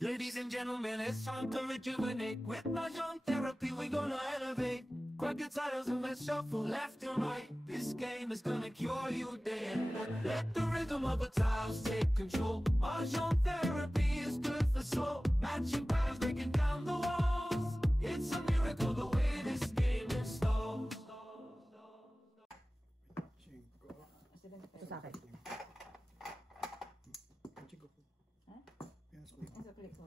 Ladies and gentlemen, it's time to rejuvenate. With Mahjong therapy, we're gonna elevate. Grab your titles and let's shuffle left and right. This game is gonna cure you day and night. Let the rhythm of the tiles take control. Mahjong therapy is good for soul. Matching patterns, breaking down the walls. It's a miracle the way this game installs. Ito sa akin. Ha? Yan sa kulit ko.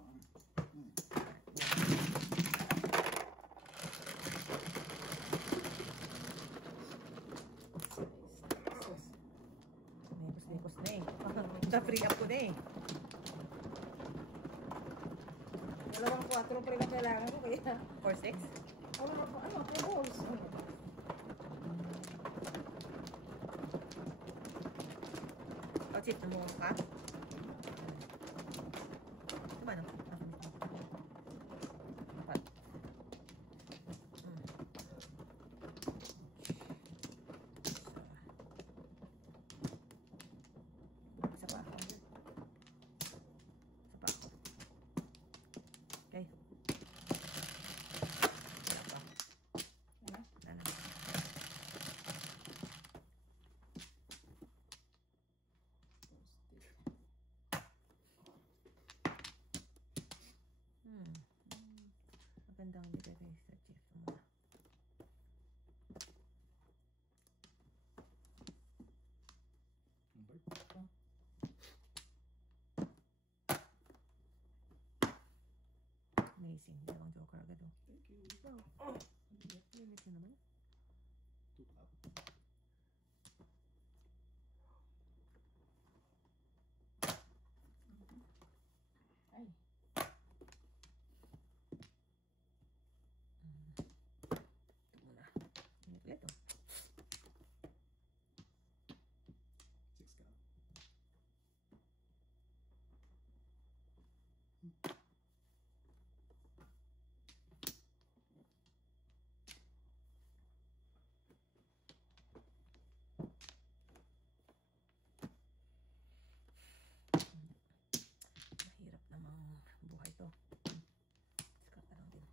Nekos na eh. Sa-free up ko na eh. Dalawang 4 pa rin ang kailangan ko kaya. 4-6? Ano, 2 balls. Chip, namuha ka? Ito ba naman? Apat. Isa pa ako. Isa pa ako. Okay. Wala pa. Ano? Magandang bigay kayo sa chief muna. Amazing. Dalawang joker agad oh. Thank you. Oh! Limit na naman. 2 up. Ay. Ito muna. Init ulit oh. 6 ka. Mahirap namang buhay to. Sikat na lang din.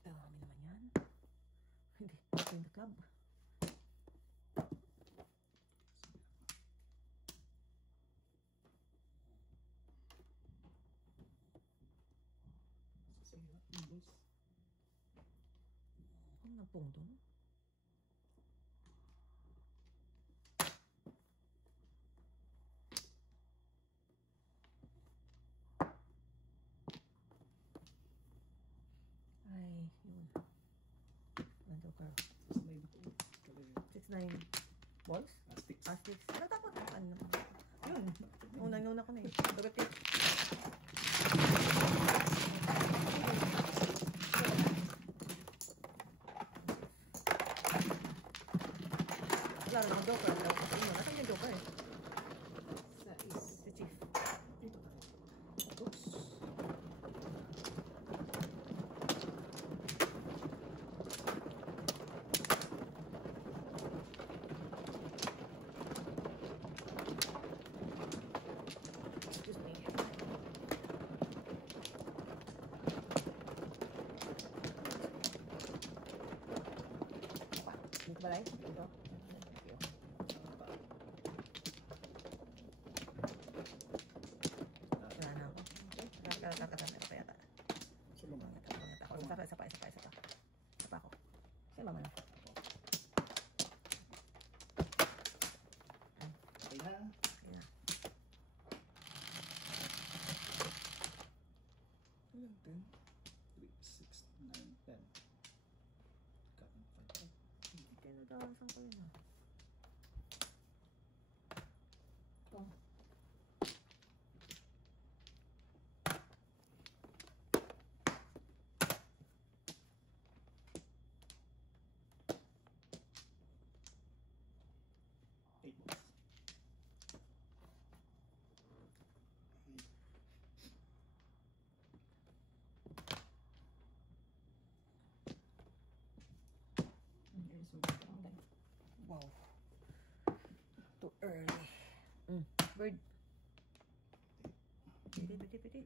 Dami naman yan. Hindi. Ito yung club. Ang nagpong doon. Ay, yun. Ano ka? 6-9 balls? Sticks. Sticks. Natakot na ano. Yun. Unang-una ko na eh. Dugati. Wala naman joker. Nasaan yung joker eh? Si Chief. Dito tayo. Oops. Excuse me. Dito ba lang? Dito. Wala na ako. Kakasama pa yata. Sino ba? Isa pa ako. Sino ba man? Okay na. Ayan. Ayan, 10. 3, 6, 9, 10. Kapag 5. Hindi kayo nadawasan ko yun ah. Ito. Eight balls. Early. Bird. Pwede. Okay.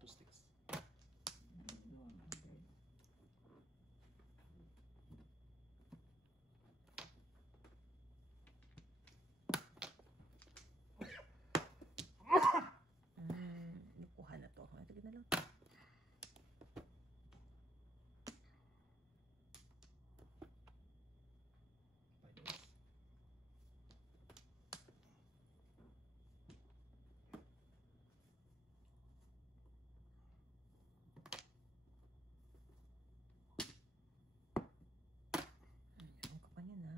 2 sticks. Nakuha na to. Sige na lang. Five. Ang kapal yan ha.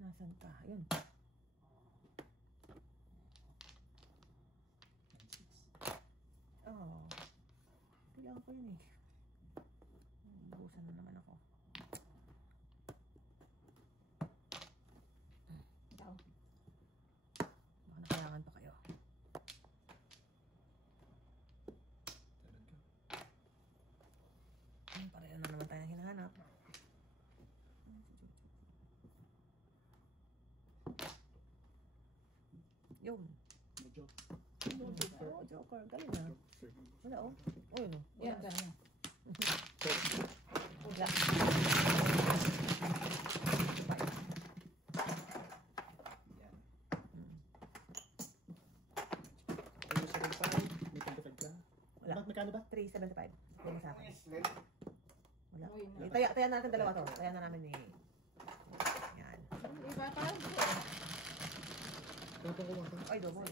Nasaan ka? Ayun. 9, 6. Oh. Kailangan ko yun eh. Busan na naman ako. Ikaw. Baka nakailangan pa kayo. 7 ka. Pareho na naman tayo hinahanap. Yun. Mag-joke. Oh, Joker. Galing na. Wala oh. Oh, yun oh. Yan, Wala. sana. Wala. Yan. Ayun sa 5. May 25 ka. Wala. Magkano ba? 375. Sabi mo sa akin. Wala. Uy, Eh, Taya na natin dalawa to. Taya na namin ni... Yan. Iba parang Kaya ko wata. Ay, double.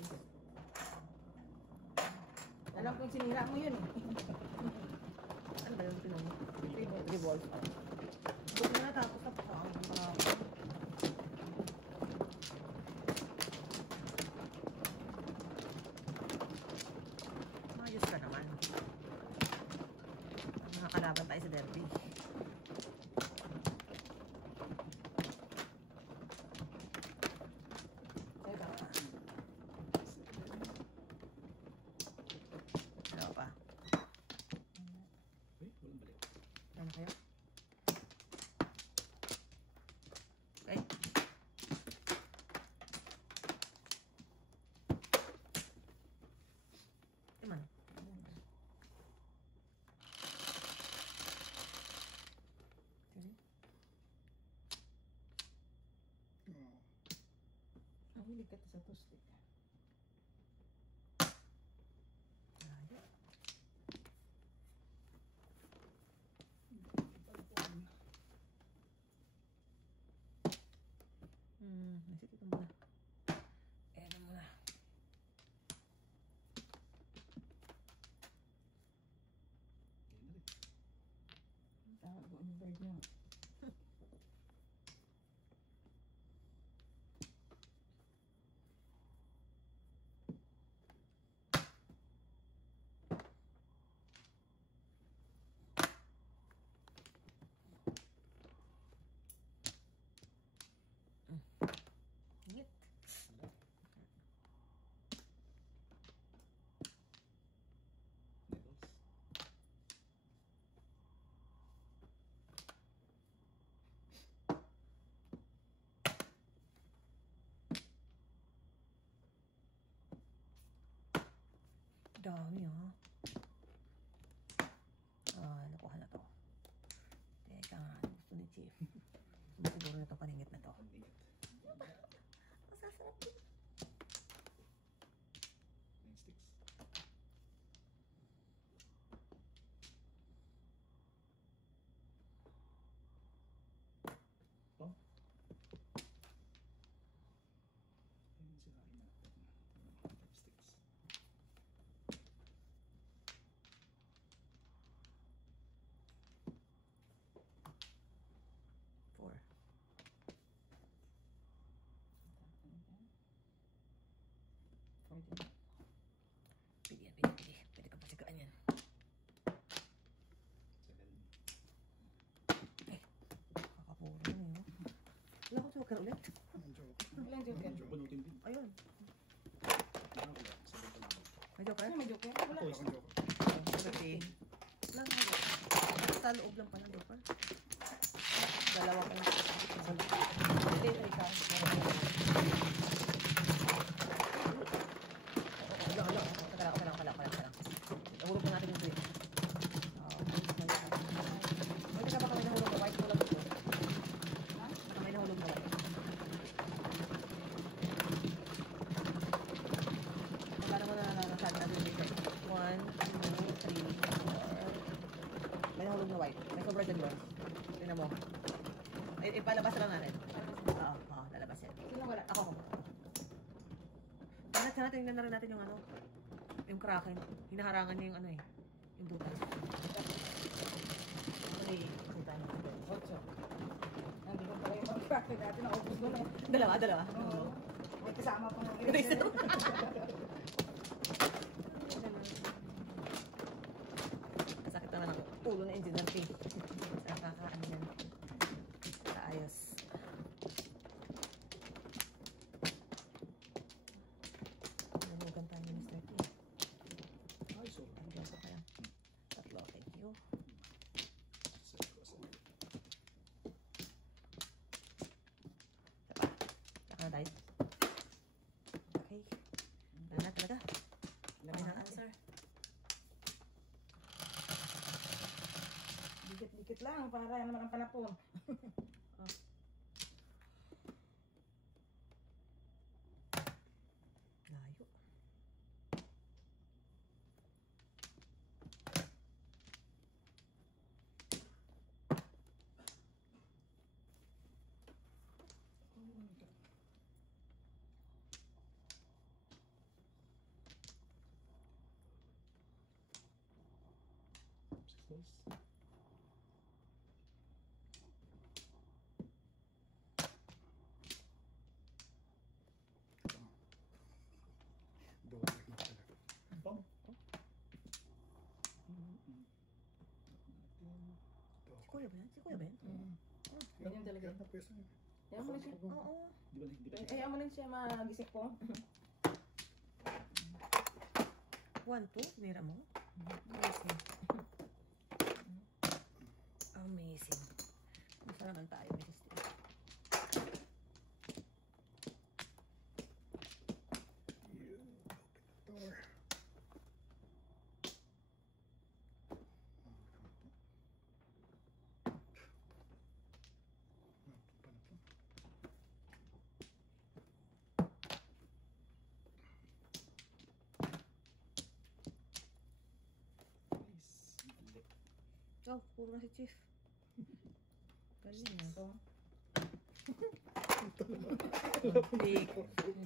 alam kong sinira mo yun eh. Ano ba yung pinong? Three balls. 3 balls. Buti na natapos na pa. Ayos ka naman. Nakakalaban tayo sa derby. Teka. Ano pa? Uy, walang balik. Ano kayo? Okay. Timan. Sige. Ang hilig ka sa toasted. Layo. Sige ito muna. Ayan muna. Yan na rin. Tawag ko yung bird niya. Ingit. Wala. Nettles. Dami ha. Nakuha na to. Teka nga, ano gusto ni Chief? Siguro na to paningit na to. Ang ingat. Masasarap yun. 9 sticks. Oh. Ayun, sirain natin. 5 sticks. Four. Pili yan, pili. Pwede ka pasigaan yan. 7. Kakapuro na yun. Wala ko joker ulit. Ang joke. Ilang joker? Ang joke. Bunutin din. Ayun. Wala. 7 pa lang. May joker? Ano may joker? Wala. Wala kang joke. Kasi, wala ka joker. Sa loob lang pala joker. Dalawa ko na. Hindi, three cards. Lalabas lang natin. Oo, lalabas yan. Sino wala? Ako. Sana tingnan na rin natin yung ano. Yung Kraken. Hinaharangan niya yung ano eh. Yung butas. Ay, butas. 8. Nandito pala yung mag-cracker natin. Naubos mo na. Dalawa. Oo. May kasama pa ng Sakit naman ang ulo na engineer P. Nakakaano yan. Kaayos. Nalugan tayo ni Mr. P. Ay, so. Tanggal ko kaya. Tatlo, thank you. Isa pa. Saka na tayo. Okay. Wala na talaga. Wala na answer. Dikit-dikit lang para naman ang panapon. Layo. Kuya ba yan? Si Kuya ba yan? Ganyan talaga. Ayaw mo lang siya. Oo. Ayaw mo lang siya magising po. 1, 2, nira mo? Amazing. Amazing. Basta naman tayo, Mrs. T. Oh, puro na si Chief. Galing ah.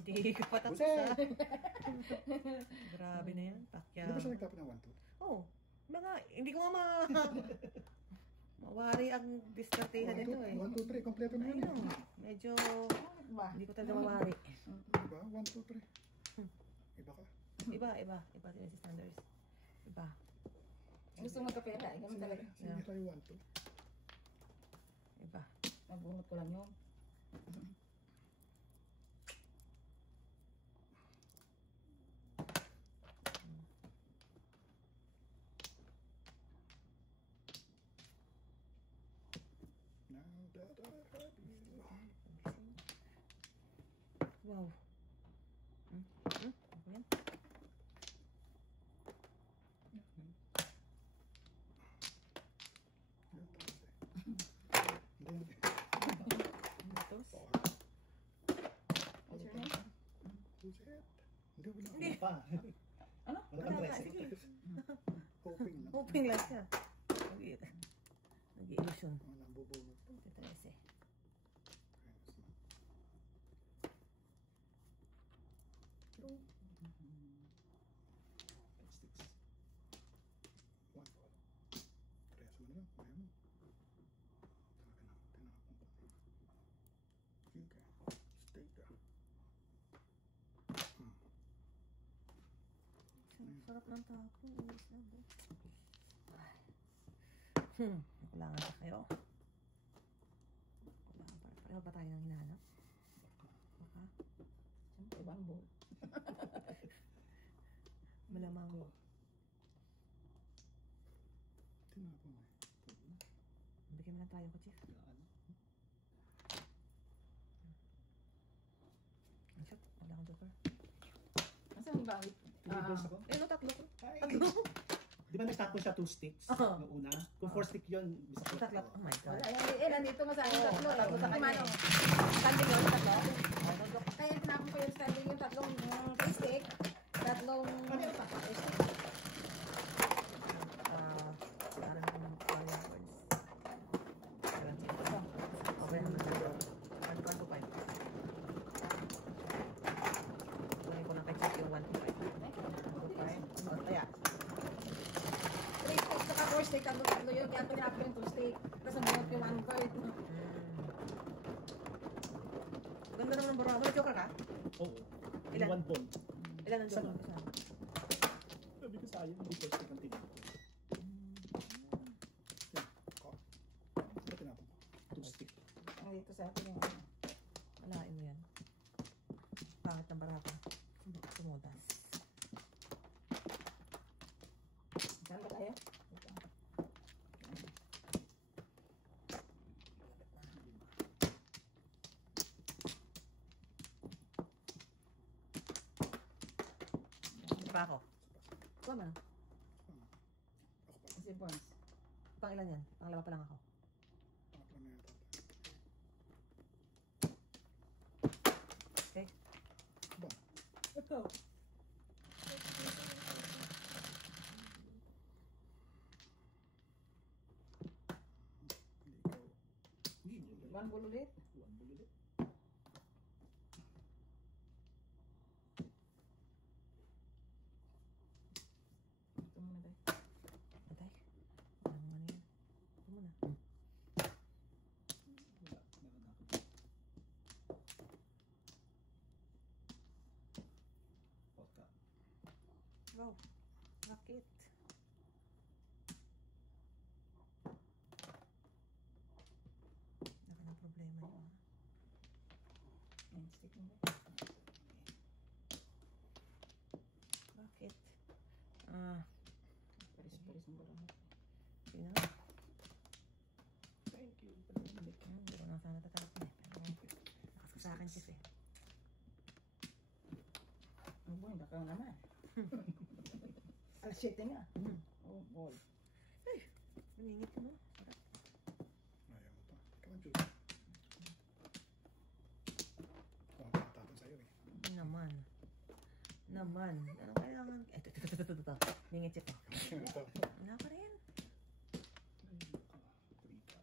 Hindi ko pa tapos ah. Grabe na yan. Hindi ba siya nagtapon ng 1, 2? Oh, mga, hindi ko nga mawari ang diskartehan nito eh. 1, 2, 3. Kompleto na I yun. know. Medyo, Ba? hindi ko talaga mawari. Diba? 1, 2, 3. Iba ka. Iba din si Standards. Iba. Gusto mo kapela? Ganun talaga. Sige tayo 1, 2. Iba. Nabunot ko lang yun. Now that I have you. Wow. Ako yan. Batos. What's your name? Who's it? Hindi, wala. Hindi. Pa. Ano? Wala Wala kang nga, dress. sige. Hoping lang. Hoping lang siya. Nag-illusion. Walang bubunot. Ito na isa. Sarap ng tapo. Inis na ba? Kulangan pa kayo. Kulangan pa. Pareho ba tayo ng hinahanap? Baka? Siyempre, ibang bowl. Malamang. Tinapon mo. Bigyan mo lang tayo ko, Chief. Ang shot. Wala akong joker. Asan yung bawit? Pilibos ako. Eh, no, tatlo ko. Ay! Tatlo. Di ba nagtapon siya 2 sticks? Oo. Noong una? Kung 4 stick yun, bisa ko. Tatlo. Oh my God. Wala, nandito nga sa akin tatlo. tatlo sa kanya. Mano? Standing yun, tatlo. Kaya tinapon ko yung standing yung tatlong stick. Tatlong... Ano yung tapon? Parang fireworks. Okay naman. tatlo yun. Kaya tinapin yung 2 stick. Tapos nabuhat yung 1 card. Ganda naman ng baraha. May joker ka? Oo. Ilan? 1 ball. Ilan ang joker? Isa. Sabi ko sayang, hindi first stick ang tinapon. Yan. Ko. Saan tinapon ko? 2 stick. Ang dito sa atin yung Alain mo yan. Pangit ng baraha pa. Tumudas. Saan ba tayo? Pa ako. Kuha mo na. Ako pa. Si Bonds. Pang ilan yan? Pangalawa pa lang ako. Pangatlo na yata. Okay? Ba? Ikaw. Hindi ko. Hindi. 1 ball ulit. 1 ball ulit. Ito muna tayo. Atay. Ano mo na yan? Ito muna. Wala. Meron ako. Vodka. Wow. Bakit? Laki ng problema yun. Ayan, stick mo. Bakit? Ah, Paris-paris mo lang. sige na nga. Thank you. Hindi ko na sana tatalapin eh. Pero lakas ka sa akin, Chief eh. Ang buhay, baka naman. Alas 7 nga. Oh, ball. Maningit mo. Sarap. Ayaw mo pa. Come on, Jude. Ako ang tatapon sa'yo eh. Naman. Naman. Ano kailangan? Ito. Ningit siya pa. Ito. Wala pa rin. Trika.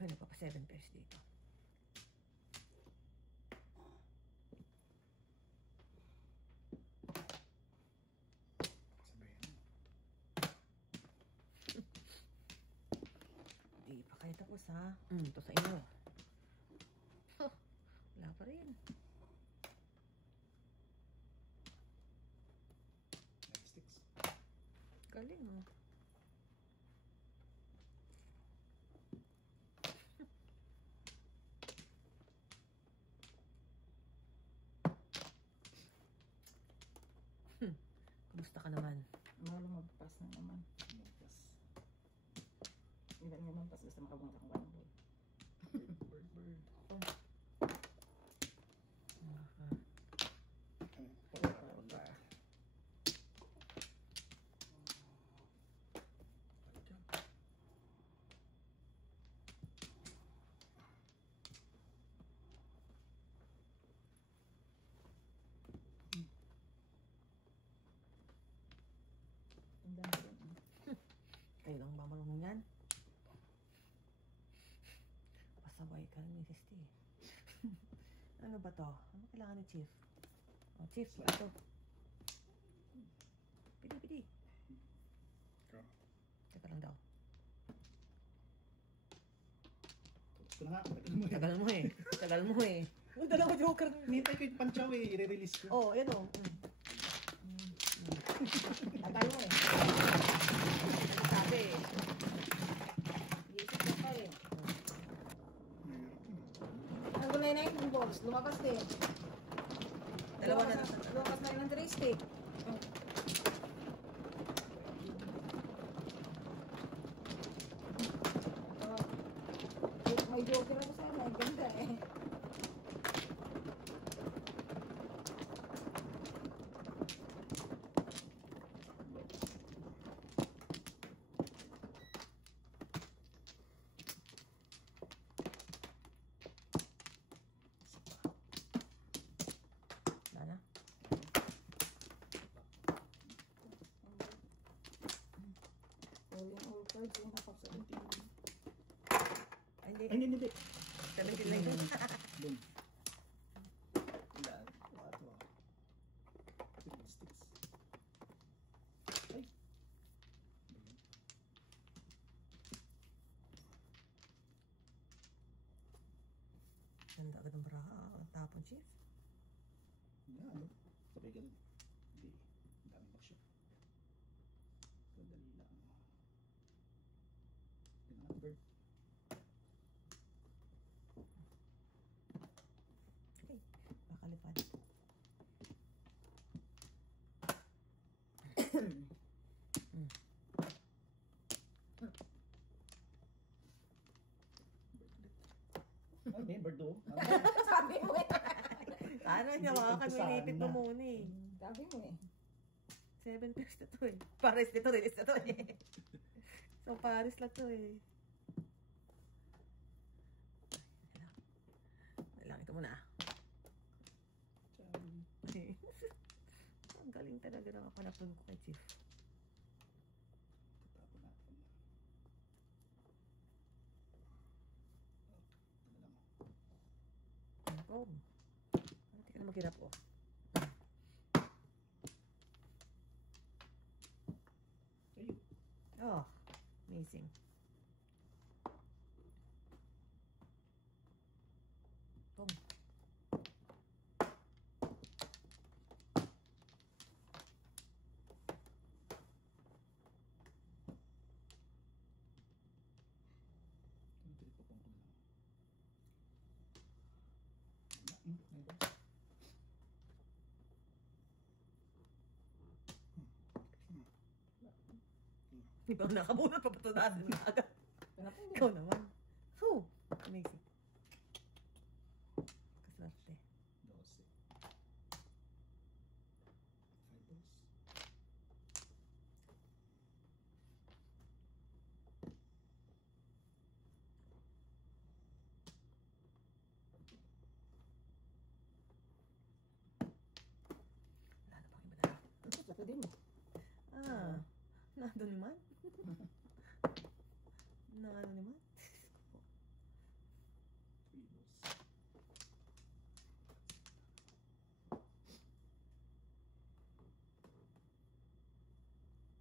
Ay, nagpapa 7 pairs dito. Sabihin mo. Di pa kayo tapos ha. Ito sa inyo. Huh, wala pa rin. 9 sticks. Galing oh. Kumusta ka naman? Mga lumagpas na naman. Lumagpas. Hindi na lumagpas basta makabuhat ang 1 ball. Bird, bird. Ayun. Pagka. Balik yan. Ang dami rin. Kayo lang ba marunong yan? Pasaway ka ng Mrs. T. Ano ba to? Ano kailangan ni Chief? Oh, Chief, ito. Pidi. Ikaw. Teka lang daw. Ito na nga. Tagal mo eh. Tagal mo eh. Tagal mo eh. Ang dalawa joker. Nintay ko yung panchaw eh. I-release ko. Oh, yan oh. Tatay mo eh. Sabi eh. Iisip ka pa eh. Mahirap. Ang gulay na yung balls, lumabas din. Dalawa na. Lumabas na yun ng 3 stick. May joker ako sana, ang ganda eh. Wala na. All in all cards, yung half of 17. Ay, hindi. Ay, hindi. 17 lang yun. Boom. Ganda agad ng baraha. Tapon, Chief. Yan. Sabay ganun. Hindi. Ang daming baksyo. Sandali lang. Pinangat bird. Okay. Pakalipad. Ay, may bird do. Sabi mo eh. Paano niya Hindi makakan pagkasahan minipit mo na. muna eh. Sabi mo eh. 7 pairs na to eh. Pares dito, release na to eh. So, Paris lang to eh. Lang ito muna. Ang galing talaga ng kapanapon ko kay Chief. Tapon natin. Ano lang. Oh. Hindi ka na maghirap oh. Ayun. Oh, amazing. Boom. Ang pinipapang ko na lang. Wala. May bird. Di ba nakabunot pa patunasin mo agad? Pinapin Ikaw naman. Oh, amazing. Kaswerte. 12. 5 balls. Wala na pang iba na. Ito din eh. Ah, nandun naman. Na ano naman? 3 balls.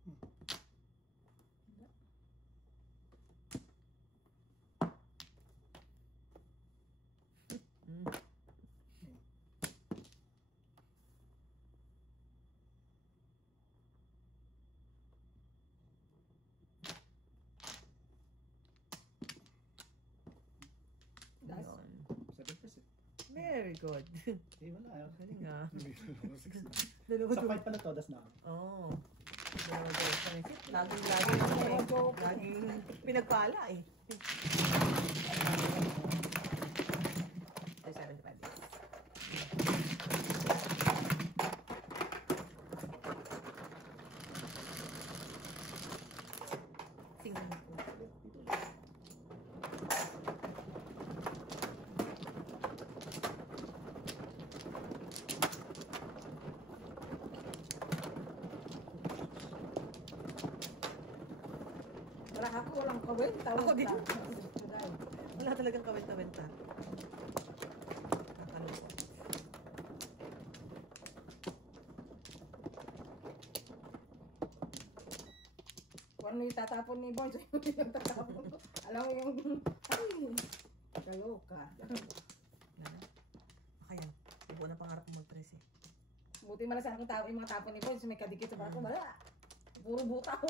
Mm. Das. Yun. 7%. Very good. Eh, wala. Galing ah. 6 na. Dalawa Sa to. 5 pala to, das na. Oo. Dalawa to. Laging pinagpala eh. Ay, 75 days. Tingnan mo po. Dito lang. Wala ako, walang kawin. Tawag Ako din. lang. Wala talagang kawenta-wenta. Kakalungkot. Kung ano yung tatapon ni Boy, so yun yung tatapon ko. Alam mo yung, ay, kayo ka. Wala na. Kaya, buo na pangarap mo mag-press eh. Buti man lang sana kung yung mga tapon ni Boy, so may kadikit sa barko, wala. Puro butaw.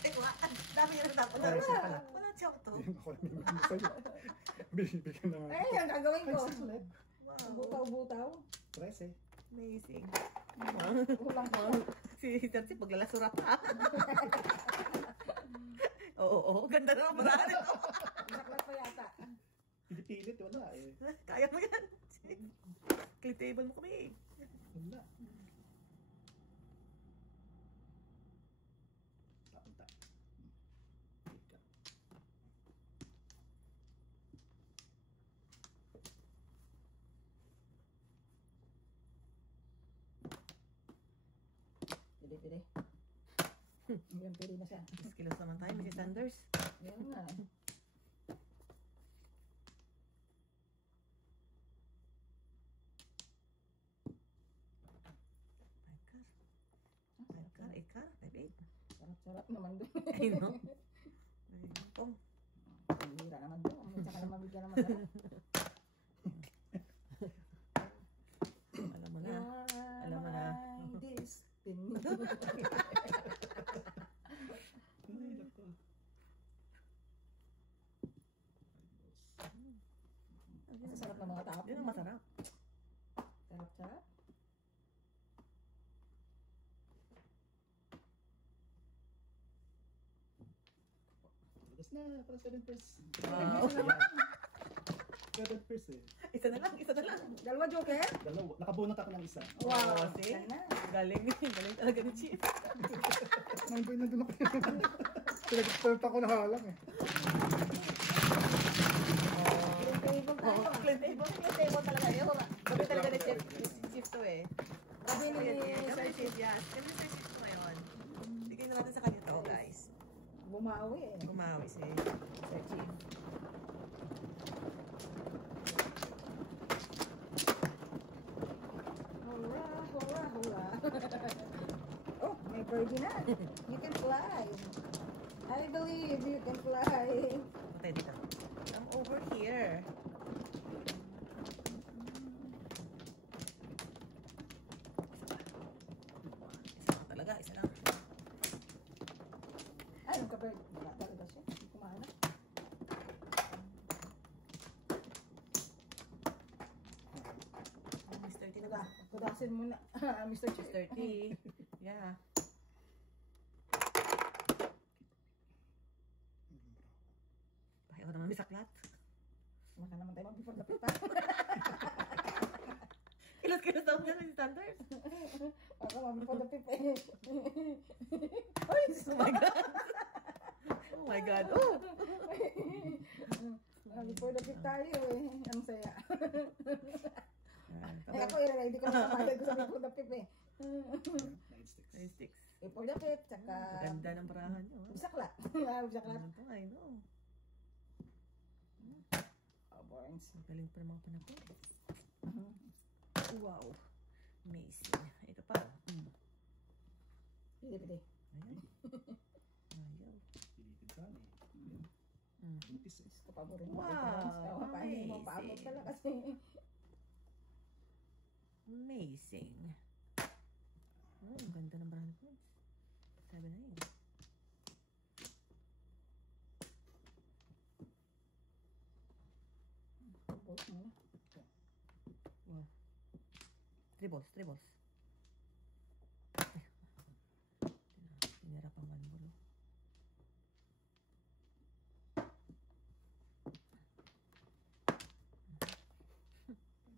Ay, wala. Dami niya natapon. Correct pala. Wala siya to. Ako lang yung mga sa'yo. Binibigyan na nga. Ay, ang gagawin ko. ulit. Wow. Butaw-butaw. 13. Amazing. Kulang ko. Si Terzi, paglalasurat pa. Oo, ganda na ang marami ko. Naklat pa yata. Pinipilit, wala eh. Kaya mo yan. Clip table mo kami. Wala. Tapunta. Ika. Pili. Yan, pili na siya. Mas kilos naman tayo, Mrs. Sanders. Yan nga. Ikar, baby. Sarap-sarap naman doon. I know. Pong. Ang hira naman doon. Tsaka Para mabigyan naman ako. Alam mo na. Alam mo na. Destiny. Ay, nako. Ang sarap ng mga tao. Yun ang masarap. Sarap-sarap. Tapos na, para 7%. Wow. 7%. Isa na lang, isa na lang. Dalawa joker? Dalawa. Nakabunot ako ng isa. Wow. See? Yan na. Galing. Galing talaga ni Chief. Nandun ako. Pinag-start ako na halang eh. Clean table tayo. Oh, clean table. Clean table talaga yun. Sabi talaga ni Chief. Chief to eh. Sabi ni Sabi ni Chief, yes. Sabi ni Chief to ngayon. Bigay na natin sa kanya to, guys. bumawi eh. Bumawi si Sir Chief. Hurra, hurra, hurra. Oh, may birdie na. You can fly. I believe you can fly. Patay dito. I'm over here. Talaga, isa lang. Ay, yung ka-bird. Wala talaga siya. Hindi kumana. Mr. T na Wala. ba? Kudasin mo na. Mr. Chief. Mr. T. Yeah. Bakit ako naman may saklat? Maka naman tayo mag-before the pita. Kilos-kilos daw niya si Standard. Ako mag-before the pita eh. Ay, oh my God. Oh my God. Oh! Before the pita tayo eh. Ang saya. Yan. Eh ako i-ready ko na kamayag ko sa before the pita eh. 9-6. 96. Before the pita, tsaka... Ganda ng barahan niyo. Bisaklat. Bisaklat. Ano to? I know. Oh, boring. Magaling pa ng mga panahon. Wow. Amazing. Ito pa. Pili, pili. Ayan. Ayaw. Pilitin sana eh. Mm. Buntis eh. Kapaborin Wow, Paano mo amazing. paabot pala kasi. Amazing. Oh, ang ganda ng brand mo. 7-9. Boss mo na. Wow. Tribbles, tribbles. Tinira pang manbulo.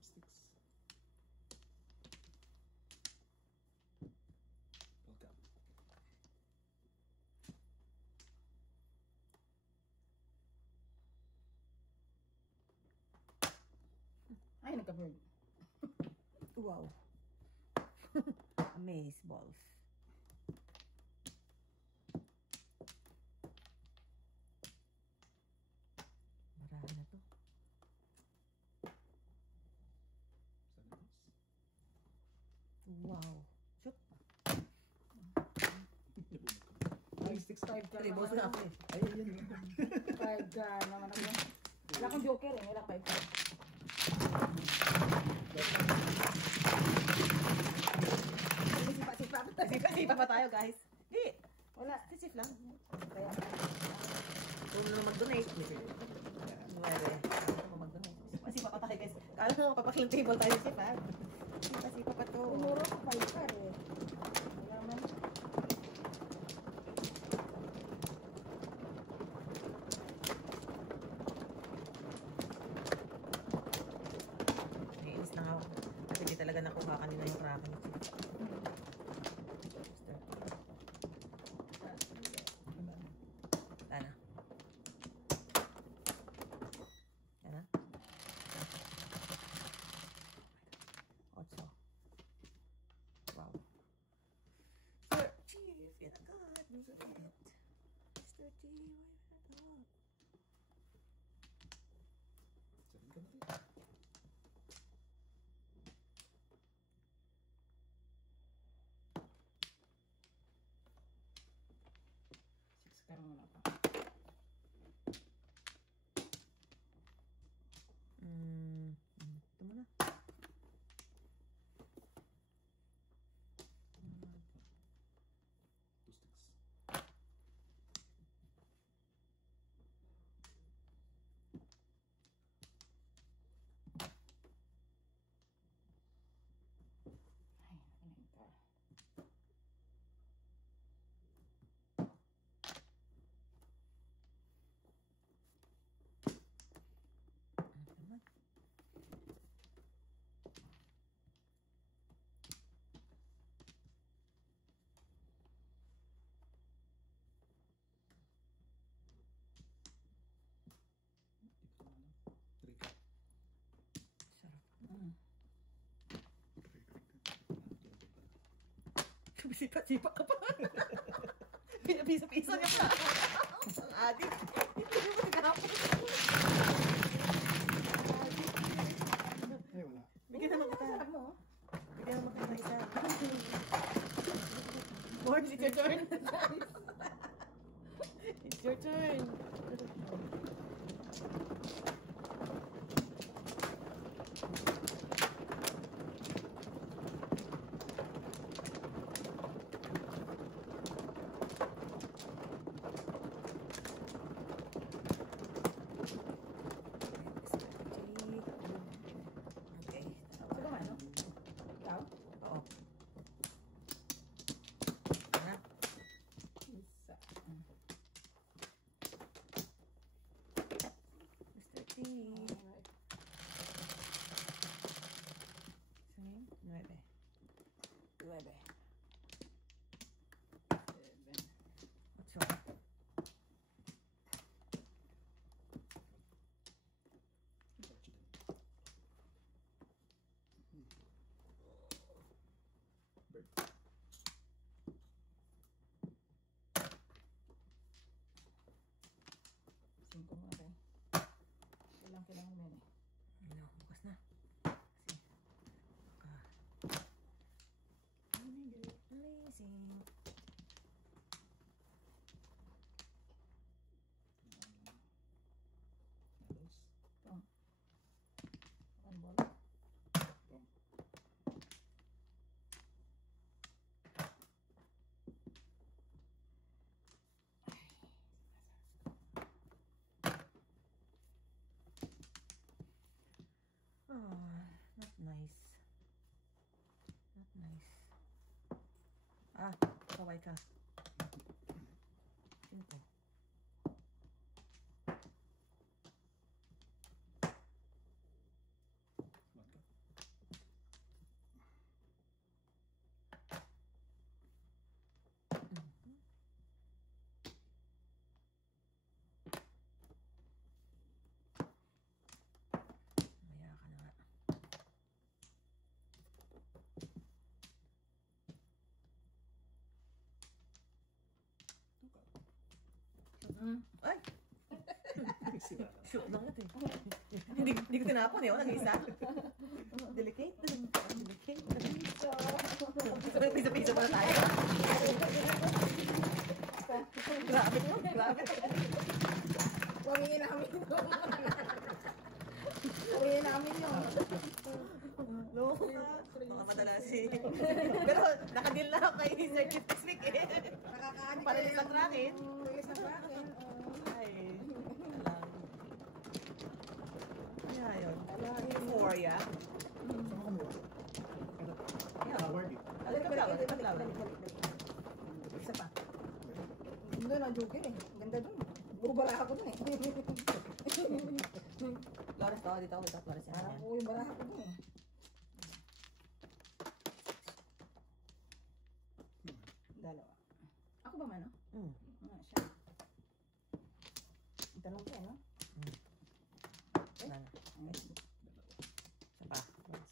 Sticks. Welcome. Ay, nagka-bird. Wow. Amaze balls. Marahan na to. 7 Wow. Shoot. Nabunot ko. 5 ka Tribbles na ako eh. Ay, yan yun. 5 ka naman ako. Wala akong joker eh. Wala 5 ka. Sipa-sipa. Sipa pa tayo guys. Di. Wala. Sisip lang. Kaya, Kung na mag-donate. Nuwebe. Kung mag-donate. Sipa pa tayo guys. Kala mo papakilang table tayo sipa. Sipa pa to. umuro ko 5 ka eh. Wala man. Naiinis na nga ako. Kasi di talaga nakuha kanina yung kraka ni Chief. Tana. Tana. 8. Wow. Sir Chief, yan agad. Mr. Chief, why not? 7 ka na rin. Six ka muna pa. Sipa-sipa ka pa. Pinapisa-pisa niya pa. Ang adik. Hindi mo nagkakapos. Ay, wala. Bigyan naman kita. Sarap mo. Bigyan naman kita isa. Morms, it's your turn. It's your turn. Okay. Sino ba ano? Ikaw? Oo. Ha? Isa. Mr. T. Alright. Singing? 9. 9. 8. Bird. Singko mo okay. Ilang kailangan mo yun eh. No, bukas na. Kasi, amazing. Nalos. Ano ba? Tom. Oh, not nice. Not nice. Ah, kaway ka. Sino to? Vodka. Maya ka na nga. Tukat. Ay! Sira na. Shoot lang natin. Hindi ko tinapon eh. Walang isa. Delicate. Delicate. Pisa-pisa pala tayo. Grabe to. Grabe. Pamingin namin yun. Pamingin namin yun. Loko ka. Baka madalas eh. Pero nakadeal na ako kay Sir Chief this week eh. Nakakaani Para sa kraken. Release na kraken. Ay. Alam. Kaya yun. Alam. Euphoria. Saan mo kumuha? Ano? Yeah. Flower dito. Ano ka flower? Ano ka flower? Isa pa. Ganda na joker eh. Ganda dun. Puro baraha ko dun eh. Flores to. Dito ako. Dito Flores. Parang Yan. po yung baraha ko dun eh. Dalawa. Ako ba man, no? Mm. Siya. Ang tanong ko, ano? Wala na. Okay. Isa pa. Flores.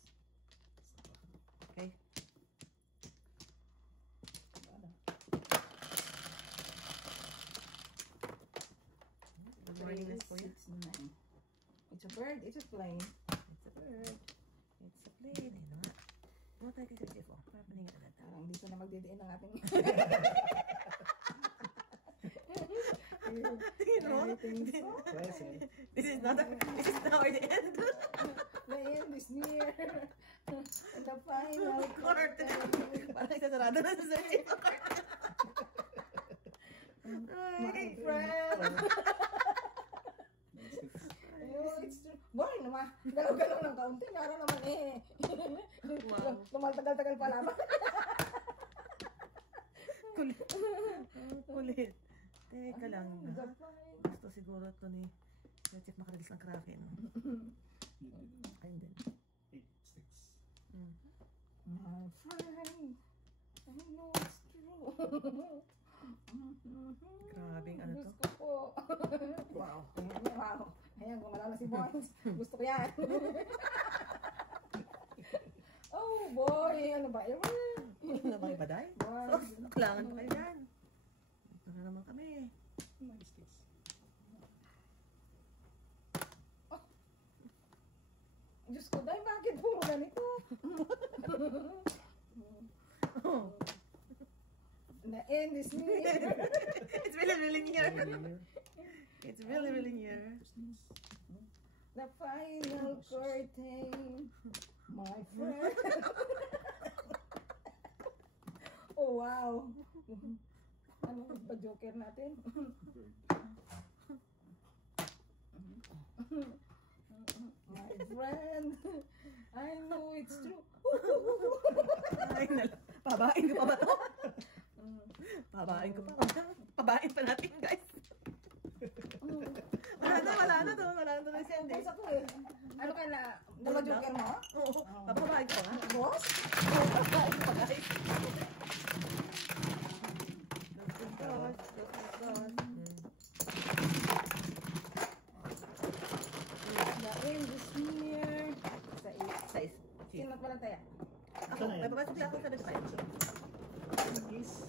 Okay. Good morning, Miss Kuya. 6, 9. It's a bird. It's a plane. It's a bird. It's a plane. Ayun na nga. Ano tayo kasi Chief? Para paningan na natin. Parang dito na magdidiin ang ating... Tingin mo? Everything so. Present. This is not the end. The end is near. And the final Court. Parang isasarado na sa Chief. My friend. Oh, it's true. Boy, naman. Galaw-galaw ng kaunti. Nara naman eh. Wow. Tumal-tagal-tagal pa naman. Kulit. Kulit. Teka lang. The Ha? flying. Gusto siguro ito ni Chief makaragis ng kraken. Ayun din. 8, 6. Mm. My friend. I know it's true. Grabing ano to. Gusto ko. Wow. Ayan, wow. Ayan, gumalaw na si Boys. Gusto ko yan. Oh boy, ano ba yun? Ano na bang iba, Day? Wow. Kailangan pa kayo dyan. Ito na naman kami. What is this? Diyos ko, Day, bakit puro ganito? Na-end is me. It's really, really near. Here. It's really, really near. The final curtain, my friend. Oh, wow. Ano ba joker natin? My friend, I know it's true. Ay, pabain ko pa ba to? Pabain ko pa ba? Pabain pa natin, guys. Wala na to na si Andy. Basta ko eh. Ano ka na? Dala joker mo? Oo, papabain ko pa nga. Boss? Papabain ko pa, guys. The end is near. Size. Sino pa lang tayo? Ako, may papasok lang ako sa website. Is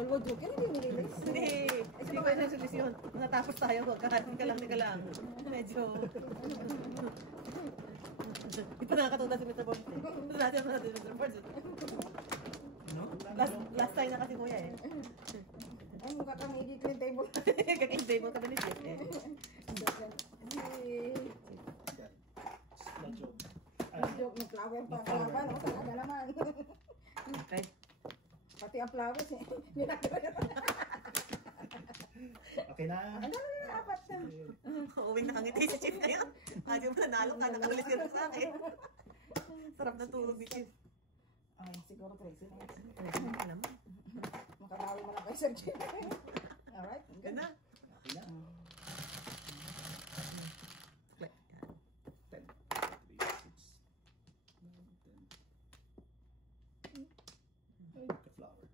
Dalawa joker, hindi mo release. Hindi ko na solusyon. Natapos tayo, kakain ka lang. Medyo... Hindi pa nakakatunan si Mr. Bones eh. Ito natin Mr. Bones. no? Last time na kasi kuya eh. Ay, mukha kang edit yung table. Kaka-table kami ni Chef eh. Splash of. Joke ng flower pa. Flower, no? Talaga naman. Okay. Pati ang flowers eh. Okay na. Ano na, apat na. Uwing nakangiti si Chef ngayon. Ayaw mo nanalo ka, nakaulit ka sa akin. Sarap na tulog ni Chef. Ay, siguro 13 na yun. Ano naman? Makabawi mo na kay Sir Jim. Alright, good. Ganda. Okay na. 10, 3, 6, 9, 10. Flower.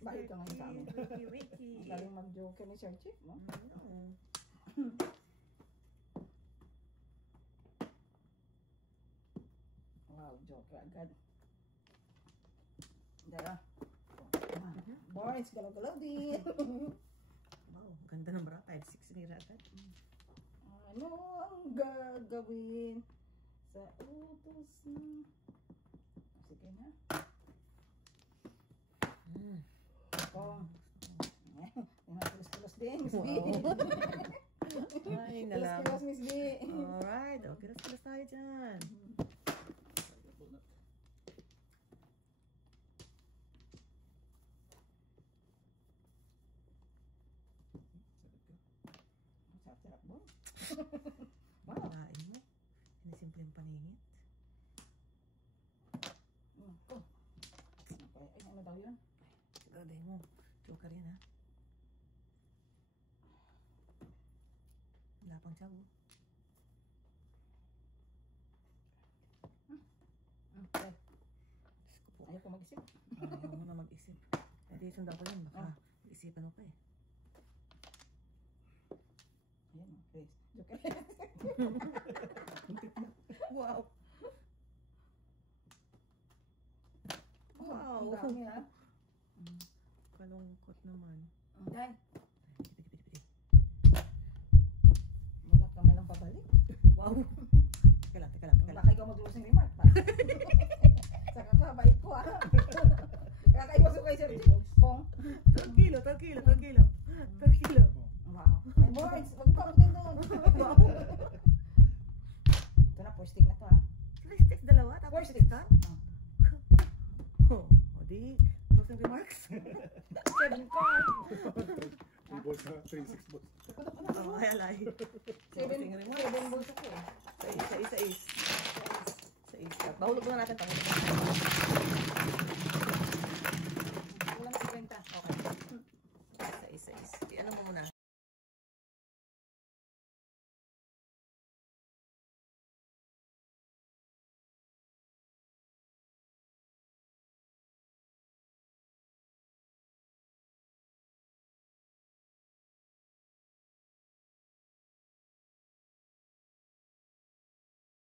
Bakit ka ngayon sa amin? Wiki. Galing mag-joker ni Sir Chief, no? Wow, joker agad. Dara. Boys, galaw-galaw din. Wow, ganda ng bra. 5'6" nila agad. Ano ang gagawin sa utos na... Sige na. Oh. Tulos-tulos din, Miss B. Ay, nalang. Tulos-tulos, Miss B. Alright, okay na sila tayo dyan. Sarap mo. Kalain mo. Sinisimple yung paningit. Oh. Ay, ano daw yun? Siguraday mo. Joker yan ha. Wala pang tiyago. Okay. Diyos ko po. Ayaw ko mag-isip. Ayaw mo na mag-isip. Hindi, sundan ko yun. Baka isipan mo pa eh. Ayan, okay. Joker. Wow! Wow! Ang dami ha. Kalungkot naman. Day, Pidi. wala ka man lang pabalik. Wow! Teka lang. Baka ikaw mag-closing remark pa. Sa kakabait ko ha. Kakaiwas ko kay Sir Chief. Pong. 12 kilo. Wow. Ay, boys, wag pa din doon. Ito na, first stick na to ha. 3 sticks, dalawa. Tapos First 6 stick. ka? O di, closing remarks. 7 ko. 3 balls na, 3, 6 balls. Oo, ay alay. 7 balls ako eh. Sa is. Bahulog na natin.